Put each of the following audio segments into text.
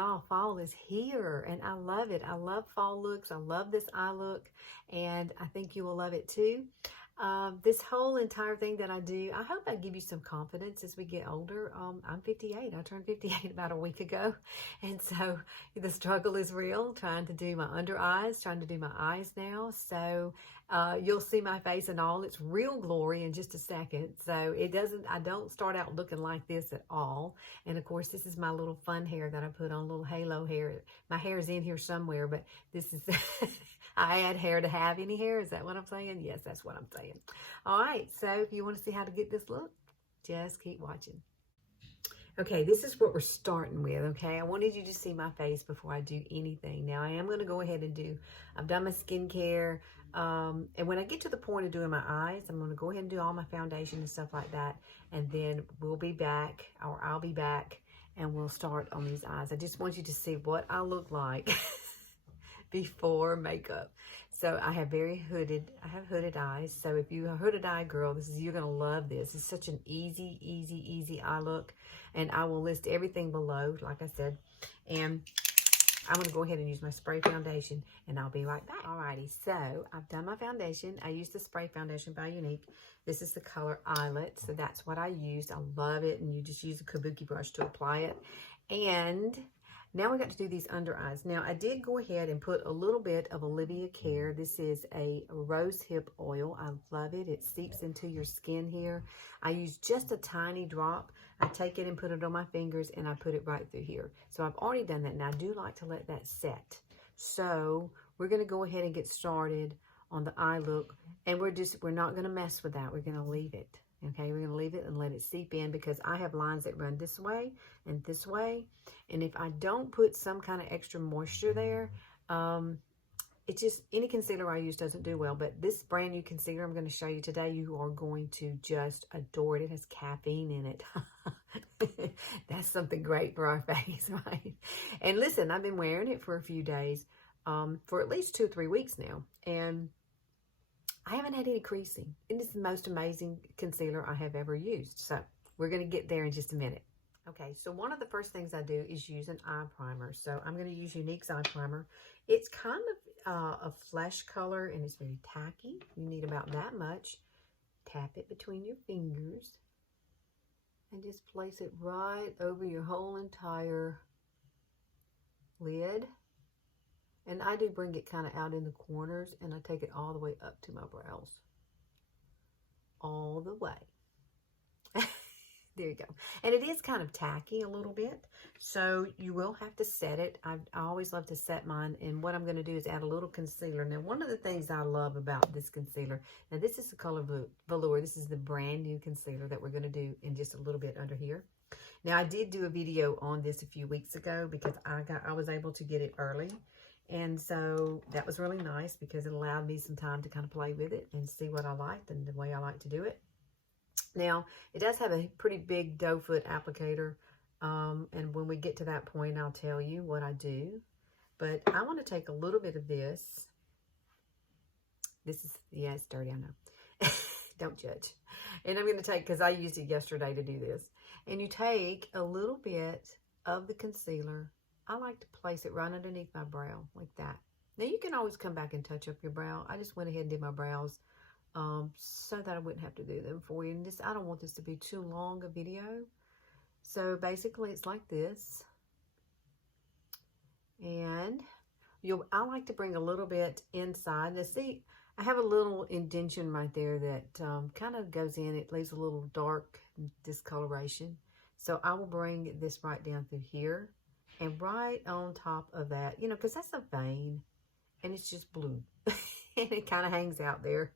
Y'all, fall is here and I love it. I love fall looks. I love this eye look and I think you will love it too. This whole entire thing that I do, I hope I give you some confidence as we get older. I'm 58. I turned 58 about a week ago. And so the struggle is real, trying to do my under eyes, trying to do my eyes now. So you'll see my face in all its real glory in just a second. So I don't start out looking like this at all. And of course, this is my little fun hair that I put on, little halo hair. My hair is in here somewhere, but this is... I add hair to have any hair. Is that what I'm saying? Yes, that's what I'm saying. All right. So if you want to see how to get this look, just keep watching. Okay, this is what we're starting with, okay? I wanted you to see my face before I do anything. Now, I am going to go ahead and I've done my skincare. And when I get to the point of doing my eyes, I'm going to go ahead and do all my foundation and stuff like that. And then we'll be back, or I'll be back, and we'll start on these eyes. I just want you to see what I look like before makeup. So I have hooded eyes. So if you're a hooded eye girl, you're gonna love this. It's such an easy eye look. And I will list everything below, like I said. And I'm gonna go ahead and use my spray foundation and I'll be right back. Alrighty, so I've done my foundation. I used the spray foundation by Younique. This is the color Eyelet, so that's what I used. I love it, and you just use a kabuki brush to apply it. And now we got to do these under eyes. Now, I did go ahead and put a little bit of Olivia Care. This is a rose hip oil. I love it. It seeps into your skin here. I use just a tiny drop. I take it and put it on my fingers, and I put it right through here. So I've already done that. Now, I do like to let that set. So we're going to go ahead and get started on the eye look. And we're not going to mess with that. We're going to leave it. Okay, we're going to leave it and let it seep in, because I have lines that run this way and this way. And if I don't put some kind of extra moisture there, it's just, any concealer I use doesn't do well. But this brand new concealer I'm going to show you today, you are going to just adore it. It has caffeine in it. That's something great for our face, right? And listen, I've been wearing it for a few days, for at least 2 or 3 weeks now. And I haven't had any creasing. It is the most amazing concealer I have ever used. So we're going to get there in just a minute. Okay, so one of the first things I do is use an eye primer. So I'm going to use Younique's eye primer. It's kind of a flesh color, and it's very tacky. You need about that much. Tap it between your fingers and just place it right over your whole entire lid. And I do bring it kind of out in the corners, and I take it all the way up to my brows. All the way. There you go. And it is kind of tacky a little bit, so you will have to set it. I always love to set mine, and what I'm going to do is add a little concealer. Now, one of the things I love about this concealer, now this is the color Velour. This is the brand new concealer that we're going to do in just a little bit under here. Now, I did do a video on this a few weeks ago because I was able to get it early. And so that was really nice because it allowed me some time to kind of play with it and see what I liked and the way I like to do it. Now, it does have a pretty big doe foot applicator. And when we get to that point, I'll tell you what I do. But I want to take a little bit of this. This is, yeah, it's dirty, I know. Don't judge. And I'm going to take, because I used it yesterday to do this. And you take a little bit of the concealer. I like to place it right underneath my brow, like that. Now, you can always come back and touch up your brow. I just went ahead and did my brows so that I wouldn't have to do them for you. And I don't want this to be too long a video. So, basically, it's like this. And I like to bring a little bit inside. Now, see, I have a little indentation right there that kind of goes in. It leaves a little dark discoloration. So, I will bring this right down through here. And right on top of that, you know, because that's a vein, and it's just blue. And it kind of hangs out there.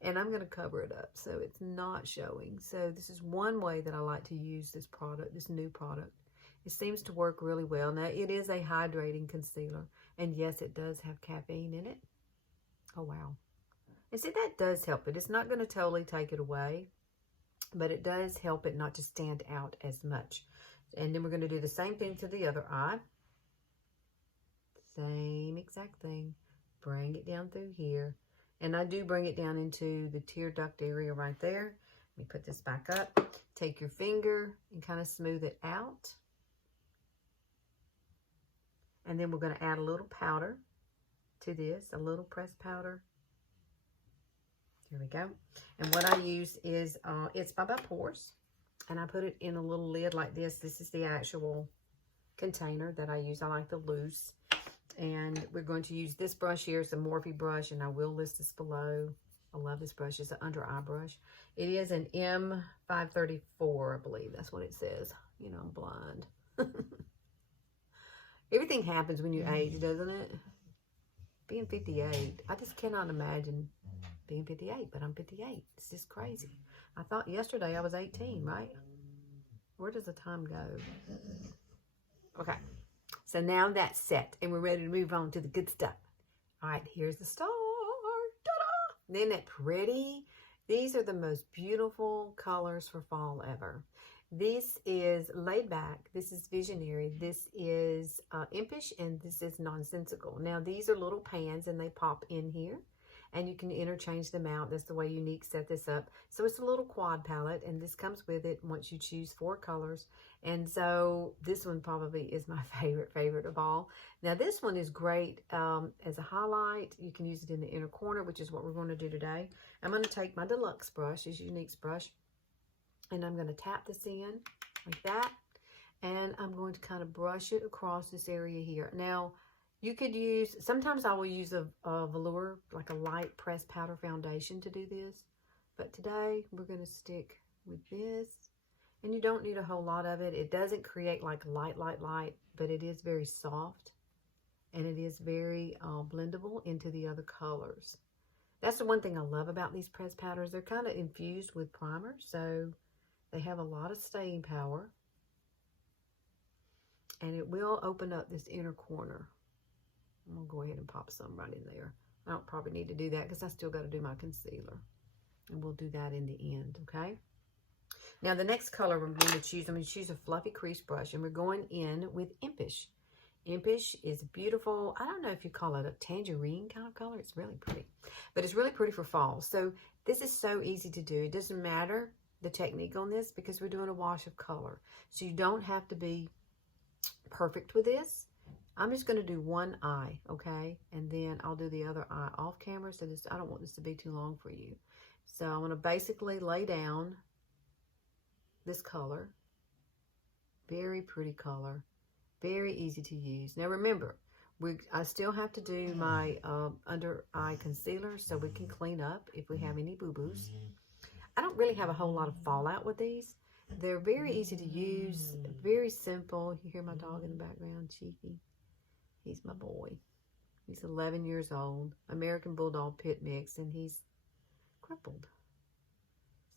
And I'm going to cover it up so it's not showing. So this is one way that I like to use this product, this new product. It seems to work really well. Now, it is a hydrating concealer. And yes, it does have caffeine in it. Oh, wow. And see, that does help it. It's not going to totally take it away, but it does help it not to stand out as much. And then we're going to do the same thing to the other eye. Same exact thing. Bring it down through here. And I do bring it down into the tear duct area right there. Let me put this back up. Take your finger and kind of smooth it out. And then we're going to add a little powder to this, a little pressed powder. There we go. And what I use is, it's by Pores. And I put it in a little lid like this. This is the actual container that I use. I like the loose. And we're going to use this brush here. It's a Morphe brush, and I will list this below. I love this brush. It's an under eye brush. It is an M534, I believe. That's what it says. You know, I'm blind. Everything happens when you age, doesn't it? Being 58, I just cannot imagine being 58, but I'm 58. It's just crazy. I thought yesterday I was 18, right? Where does the time go? Okay, so now that's set, and we're ready to move on to the good stuff. All right, here's the star. Ta-da! Isn't that pretty? These are the most beautiful colors for fall ever. This is Laid Back, this is Visionary, this is Impish, and this is Nonsensical. Now, these are little pans, and they pop in here, and you can interchange them out. That's the way Younique set this up. So it's a little quad palette, and this comes with it once you choose 4 colors. And so this one probably is my favorite of all. Now, this one is great as a highlight. You can use it in the inner corner, which is what we're going to do today. I'm going to take my Deluxe brush, this Younique's brush, and I'm going to tap this in like that. And I'm going to kind of brush it across this area here. Now, you could use, sometimes I will use a velour, like a light pressed powder foundation to do this. But today, we're going to stick with this. And you don't need a whole lot of it. It doesn't create like light, but it is very soft. And it is very blendable into the other colors. That's the one thing I love about these pressed powders. They're kind of infused with primer, so they have a lot of staying power. And it will open up this inner corner. I'm going to go ahead and pop some right in there. I don't probably need to do that because I still got to do my concealer. And we'll do that in the end, okay? Now, the next color I'm going to choose a fluffy crease brush, and we're going in with Impish. Impish is beautiful. I don't know if you call it a tangerine kind of color. It's really pretty. But it's really pretty for fall. So this is so easy to do. It doesn't matter the technique on this because we're doing a wash of color. So you don't have to be perfect with this. I'm just going to do one eye, okay? And then I'll do the other eye off camera. So I don't want this to be too long for you. So I'm going to basically lay down this color. Very pretty color. Very easy to use. Now remember, I still have to do my under eye concealer so we can clean up if we have any boo-boos. I don't really have a whole lot of fallout with these. They're very easy to use, very simple. You hear my dog in the background, Cheeky. He's my boy. He's 11 years old, American Bulldog Pit Mix, and he's crippled.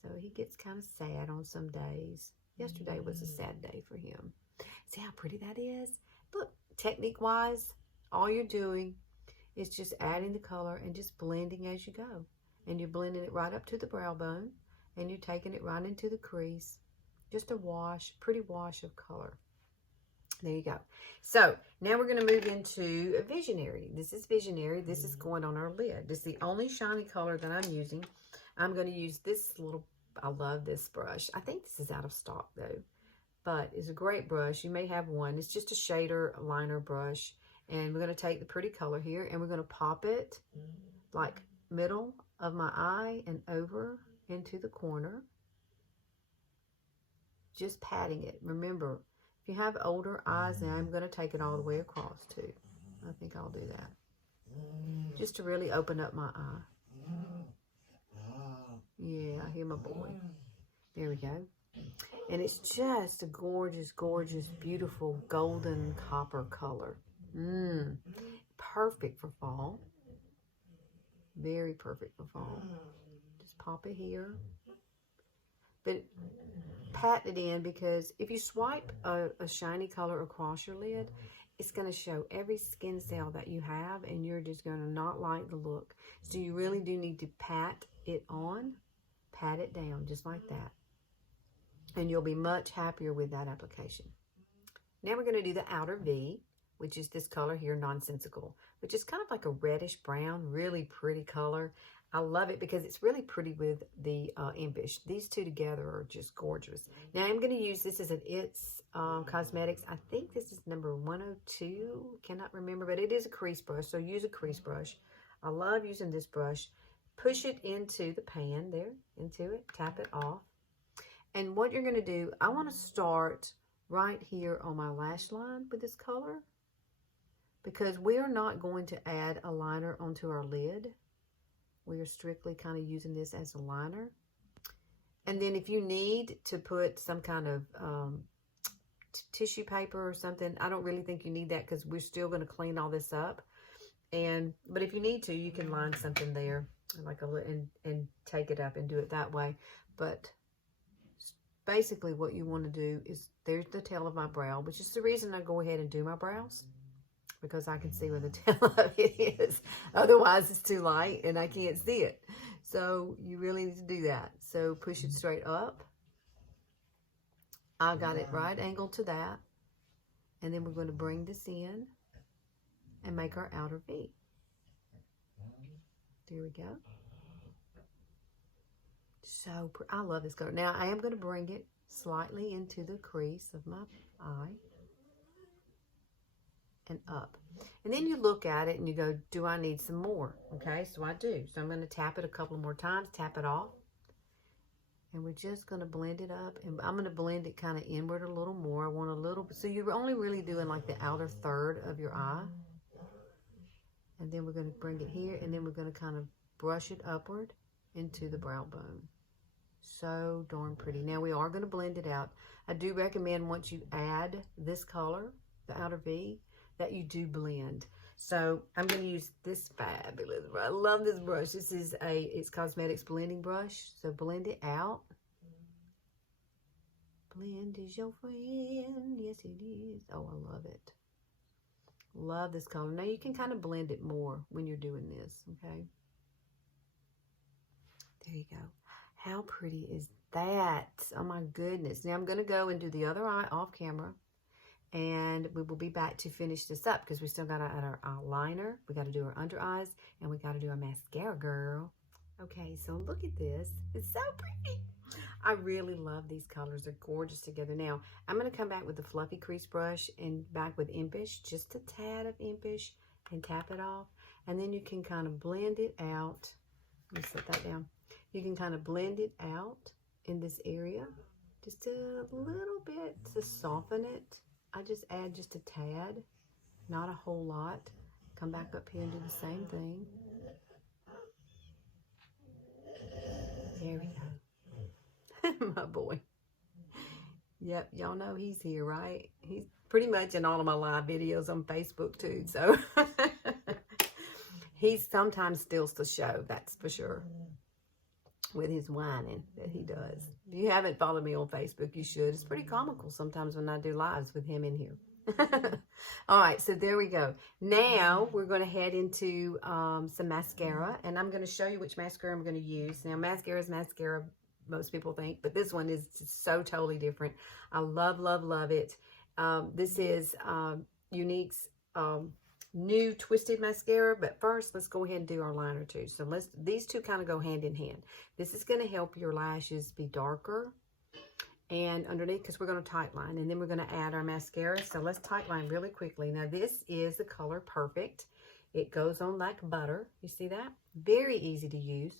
So he gets kind of sad on some days. Yesterday was a sad day for him. See how pretty that is? Look, technique-wise, all you're doing is just adding the color and just blending as you go. And you're blending it right up to the brow bone, and you're taking it right into the crease. Just a wash, pretty wash of color. There you go. So now we're going to move into Visionary. This is Visionary. This is going on our lid. This is the only shiny color that I'm using. I'm going to use this little, I love this brush. I think this is out of stock though, but it's a great brush. You may have one. It's just a shader liner brush. And we're going to take the pretty color here and we're going to pop it like middle of my eye and over into the corner. Just patting it. Remember, if you have older eyes now, I'm going to take it all the way across too. I think I'll do that. Just to really open up my eye. Yeah, I hear my boy. There we go. And it's just a gorgeous, gorgeous, beautiful golden copper color. Perfect for fall. Very perfect for fall. Just pop it here. But pat it in because if you swipe a shiny color across your lid, it's going to show every skin cell that you have and you're just going to not like the look. So you really do need to pat it on, pat it down just like that. And you'll be much happier with that application. Now we're going to do the outer V, which is this color here, Nonsensical, which is kind of like a reddish brown, really pretty color. I love it because it's really pretty with the Impish. These two together are just gorgeous. Now I'm going to use this as an It's Cosmetics. I think this is number 102. Cannot remember, but it is a crease brush, so use a crease brush. I love using this brush. Push it into the pan there, into it. Tap it off. And what you're going to do, I want to start right here on my lash line with this color, because we are not going to add a liner onto our lid. We are strictly kind of using this as a liner. And then if you need to put some kind of tissue paper or something, I don't really think you need that because we're still going to clean all this up. But if you need to, you can line something there like and take it up and do it that way. But basically what you want to do is, there's the tail of my brow, which is the reason I go ahead and do my brows, because I can see where the tail of it is. Otherwise, it's too light and I can't see it. So you really need to do that. So push it straight up. I got it right angled to that. And then we're going to bring this in and make our outer V. There we go. So I love this color. Now I am going to bring it slightly into the crease of my eye. And up. And then you look at it and you go, do I need some more? Okay, so I do. So I'm going to tap it a couple more times, tap it off. And we're just going to blend it up. And I'm going to blend it kind of inward a little more. I want a little, so you're only really doing like the outer third of your eye. And then we're going to bring it here, and then we're going to kind of brush it upward into the brow bone. So darn pretty. Now we are going to blend it out. I do recommend once you add this color, the outer V, that you do blend. So I'm going to use this fabulous brush. I love this brush. This is It's Cosmetics blending brush. So blend it out. Blend is your friend. Yes, it is. Oh, I love it. Love this color. Now you can kind of blend it more when you're doing this, okay? There you go. How pretty is that? Oh my goodness. Now I'm going to go and do the other eye off camera. And we will be back to finish this up because we still got to add our eyeliner. We got to do our under eyes, and we got to do our mascara, girl. Okay, so look at this. It's so pretty. I really love these colors. They're gorgeous together. Now, I'm going to come back with the fluffy crease brush and back with Impish, just a tad of Impish, and tap it off. And then you can kind of blend it out. Let me set that down. You can kind of blend it out in this area, just a little bit to soften it. I just add just a tad, not a whole lot. Come back up here and do the same thing. There we go. My boy. Yep, y'all know he's here, right? He's pretty much in all of my live videos on Facebook too, so he sometimes steals the show, that's for sure, with his whining that he does. If you haven't followed me on Facebook, you should. It's pretty comical sometimes when I do lives with him in here. All right, so there we go. Now we're going to head into some mascara, and I'm going to show you which mascara I'm going to use. Now, mascara is mascara, most people think, but this one is so totally different. I love, love, love it. This is Younique's new twisted mascara, but first let's go ahead and do our liner too. So these two kind of go hand in hand. This is going to help your lashes be darker and underneath, because we're going to tight line, and then we're going to add our mascara. So let's tight line really quickly. Now this is the color Perfect. It goes on like butter. You see that? Very easy to use.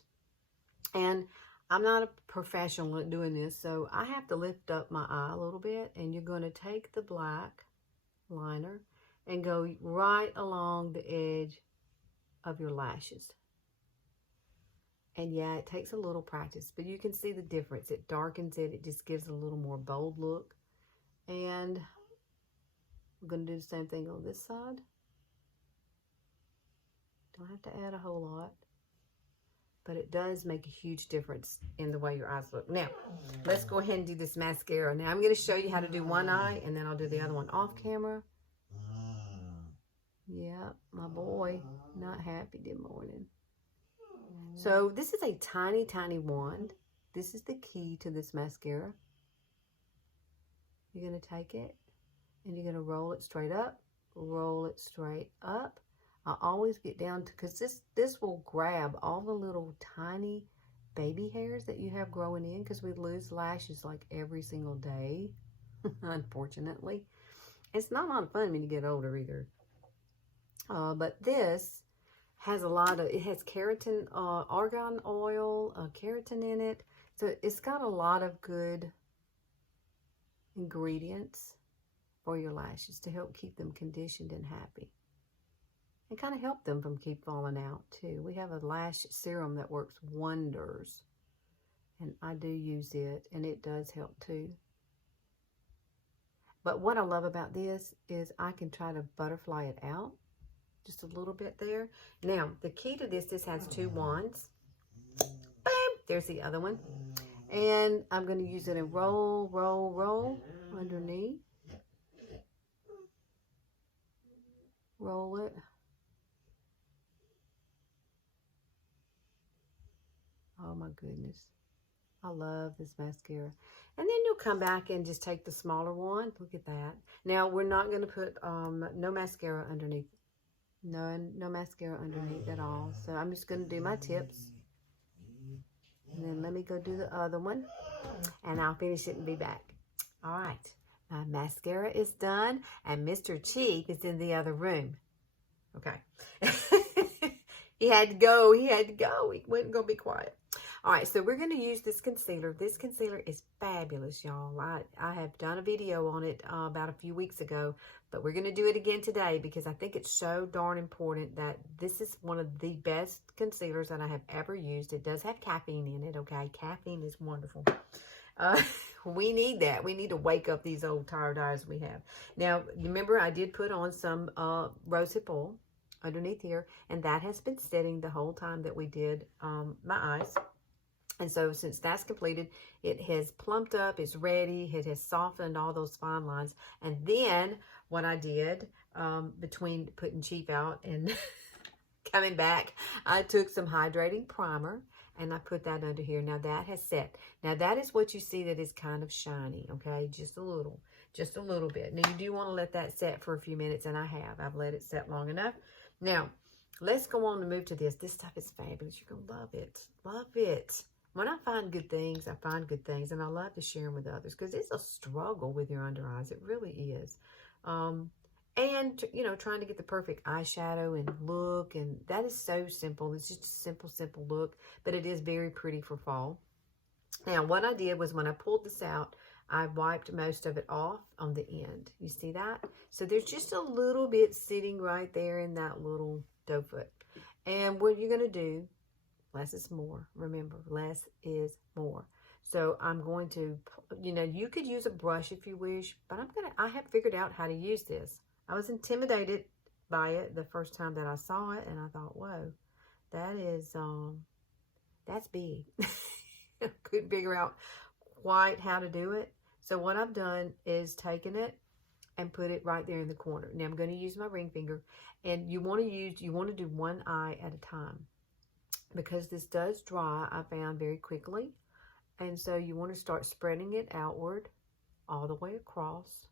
And I'm not a professional at doing this, so I have to lift up my eye a little bit, and you're going to take the black liner and go right along the edge of your lashes. And yeah, it takes a little practice, but you can see the difference. It darkens it. It just gives a little more bold look. And we're going to do the same thing on this side. Don't have to add a whole lot, but it does make a huge difference in the way your eyes look. Now, let's go ahead and do this mascara. Now, I'm going to show you how to do one eye, and then I'll do the other one off camera. Yeah, my boy, not happy this morning. So this is a tiny, tiny wand. This is the key to this mascara. You're going to take it and you're going to roll it straight up, roll it straight up. I always get down to, because this will grab all the little tiny baby hairs that you have growing in, because we lose lashes like every single day, unfortunately. It's not a lot of fun when you get older either. But this has a lot of, it has keratin, argan oil, keratin in it. So it's got a lot of good ingredients for your lashes to help keep them conditioned and happy. And kind of help them from keep falling out too. We have a lash serum that works wonders. And I do use it, and it does help too. But what I love about this is I can try to butterfly it out just a little bit there. Now, the key to this has 2 wands. Bam! There's the other one. And I'm going to use it and roll, roll, roll underneath. Roll it. Oh my goodness. I love this mascara. And then you'll come back and just take the smaller one. Look at that. Now, we're not going to put no mascara underneath. No mascara underneath at all. So I'm just going to do my tips. And then let me go do the other one. And I'll finish it and be back. All right. My mascara is done. And Mr. Chief is in the other room. Okay. He had to go. He had to go. He wasn't going to be quiet. All right, so we're going to use this concealer. This concealer is fabulous, y'all. I have done a video on it about a few weeks ago, but we're going to do it again today because I think it's so darn important that this is one of the best concealers that I have ever used. It does have caffeine in it, okay? Caffeine is wonderful. We need that. We need to wake up these old tired eyes we have. Now, remember I did put on some rosehip oil underneath here, and that has been setting the whole time that we did my eyes. And so since that's completed, it has plumped up, it's ready, it has softened all those fine lines. And then what I did between putting Chief out and coming back, I took some hydrating primer and I put that under here. Now that has set. Now that is what you see that is kind of shiny, okay? Just a little bit. Now you do want to let that set for a few minutes, and I have. I've let it set long enough. Now, let's go on and move to this. This stuff is fabulous. You're going to love it. Love it. When I find good things, I find good things, and I love to share them with others because it's a struggle with your under eyes. It really is. And, you know, trying to get the perfect eyeshadow and look, and that is so simple. It's just a simple, simple look, but it is very pretty for fall. Now, what I did was when I pulled this out, I wiped most of it off on the end. You see that? So there's just a little bit sitting right there in that little doe foot. And what you're going to do, less is more. Remember, less is more. So I'm going to, you know, you could use a brush if you wish, but I have figured out how to use this. I was intimidated by it the first time that I saw it, and I thought, whoa, that is, that's big. I couldn't figure out quite how to do it. So what I've done is taken it and put it right there in the corner. Now I'm going to use my ring finger, and you want to do one eye at a time. Because this does dry, I found very quickly. And so you want to start spreading it outward all the way across.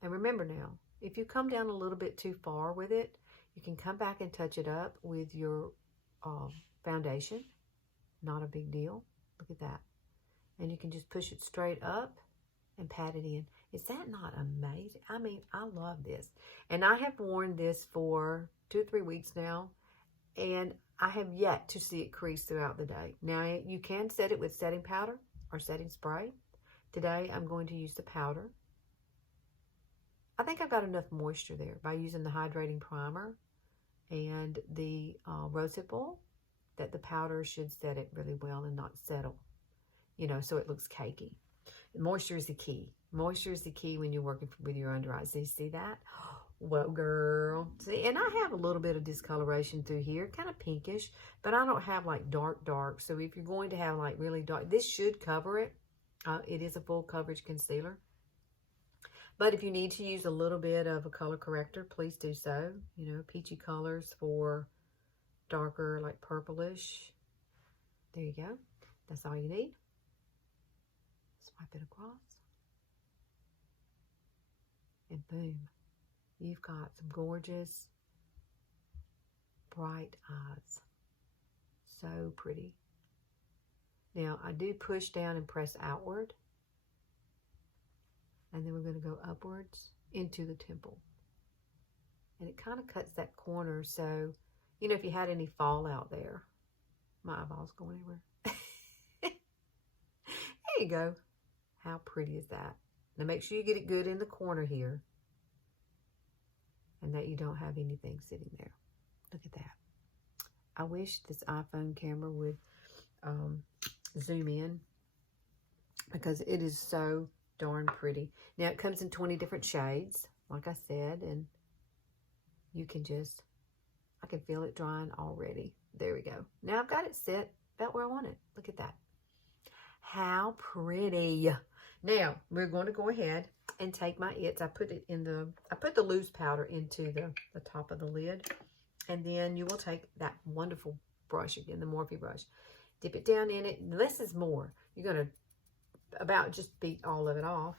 And remember now, if you come down a little bit too far with it, you can come back and touch it up with your foundation. Not a big deal. Look at that. And you can just push it straight up and pat it in. Is that not amazing? I mean, I love this. And I have worn this for 2 or 3 weeks now. And I have yet to see it crease throughout the day. Now, you can set it with setting powder or setting spray. Today, I'm going to use the powder. I think I've got enough moisture there by using the hydrating primer and the rosehip oil that the powder should set it really well and not settle, you know, so it looks cakey. Moisture is the key. Moisture is the key when you're working with your under eyes. Do you see that? Well, girl. See, and I have a little bit of discoloration through here, kind of pinkish, but I don't have like dark. So if you're going to have like really dark, this should cover it. It is a full coverage concealer. But if you need to use a little bit of a color corrector, please do so. You know, peachy colors for darker, like purplish. There you go. That's all you need. Swipe it across. And boom. You've got some gorgeous bright eyes. So pretty. Now, I do push down and press outward. And then we're going to go upwards into the temple. And it kind of cuts that corner. So, you know, if you had any fallout there. My eyeball's going everywhere. There you go. How pretty is that? Now make sure you get it good in the corner here. And that you don't have anything sitting there. Look at that. I wish this iPhone camera would zoom in. Because it is so darn pretty. Now it comes in 20 different shades. Like I said. And you can just, I can feel it drying already. There we go. Now I've got it set about where I want it. Look at that. How pretty. Now we're going to go ahead and take my I put the loose powder into the top of the lid. And then you will take that wonderful brush again, the Morphe brush. Dip it down in it. Less is more. You're going to about just beat all of it off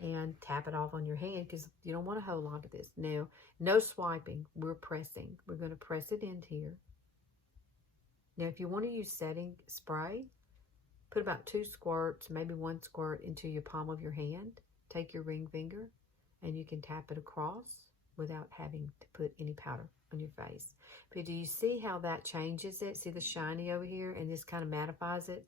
and tap it off on your hand because you don't want a whole lot of this. Now, no swiping. We're pressing. We're going to press it in here. Now, if you want to use setting spray, put about 2 squirts, maybe 1 squirt into your palm of your hand. Take your ring finger and you can tap it across without having to put any powder on your face. But do you see how that changes it? See the shiny over here and this kind of mattifies it?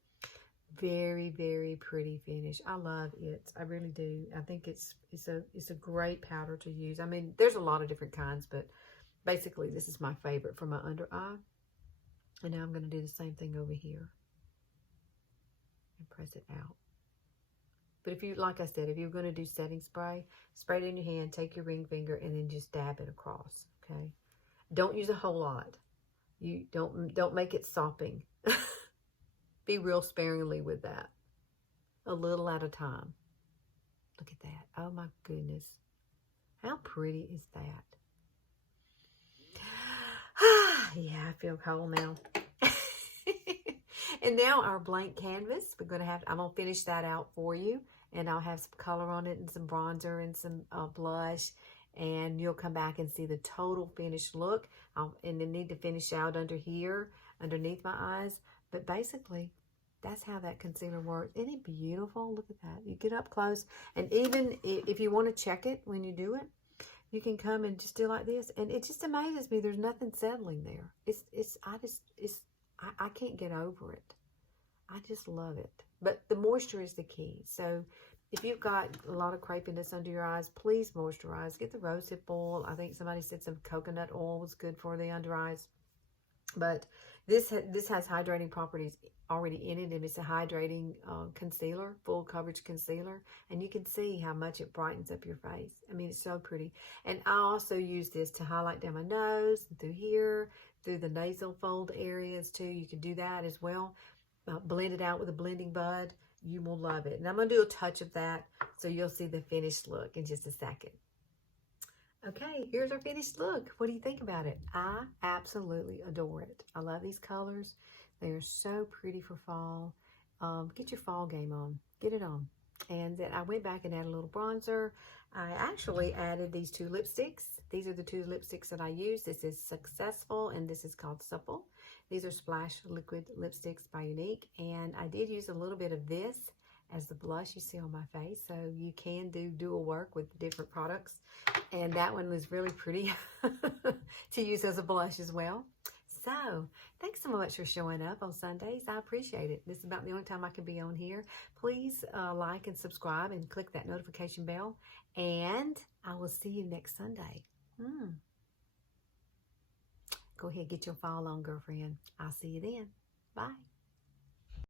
Very, very pretty finish. I love it. I really do. I think it's a great powder to use. I mean, there's a lot of different kinds, but basically this is my favorite for my under eye. And now I'm going to do the same thing over here. And press it out. But if you, like I said, if you're going to do setting spray, spray it in your hand, take your ring finger, and then just dab it across, okay? Don't use a whole lot. You don't make it sopping. Be real sparingly with that. A little at a time. Look at that. Oh my goodness. How pretty is that? Yeah, I feel cold now. And now our blank canvas. I'm going to finish that out for you. And I'll have some color on it and some bronzer and some blush. And you'll come back and see the total finished look. And then need to finish out under here, underneath my eyes. But basically, that's how that concealer works. Isn't it beautiful? Look at that. You get up close. And even if you want to check it when you do it, you can come and just do like this. And it just amazes me. There's nothing settling there. I can't get over it. I just love it. But the moisture is the key. So if you've got a lot of crepiness under your eyes, please moisturize. Get the rosehip oil. I think somebody said some coconut oil was good for the under eyes. But this has hydrating properties already in it, and it's a hydrating concealer, full coverage concealer, and you can see how much it brightens up your face. I mean, it's so pretty. And I also use this to highlight down my nose, and through here, through the nasal fold areas too. You can do that as well. Blend it out with a blending bud. You will love it. And I'm going to do a touch of that so you'll see the finished look in just a second. Okay, here's our finished look. What do you think about it? I absolutely adore it. I love these colors. They are so pretty for fall. Get your fall game on. Get it on. And then I went back and added a little bronzer. I actually added these 2 lipsticks. These are the 2 lipsticks that I use. This is Successful and this is called Supple. These are Splash Liquid Lipsticks by Younique. And I did use a little bit of this as the blush you see on my face. So you can do dual work with different products. And that one was really pretty to use as a blush as well. So, thanks so much for showing up on Sundays. I appreciate it. This is about the only time I can be on here. Please like and subscribe and click that notification bell. And I will see you next Sunday. Go ahead, get your fall on, girlfriend. I'll see you then. Bye.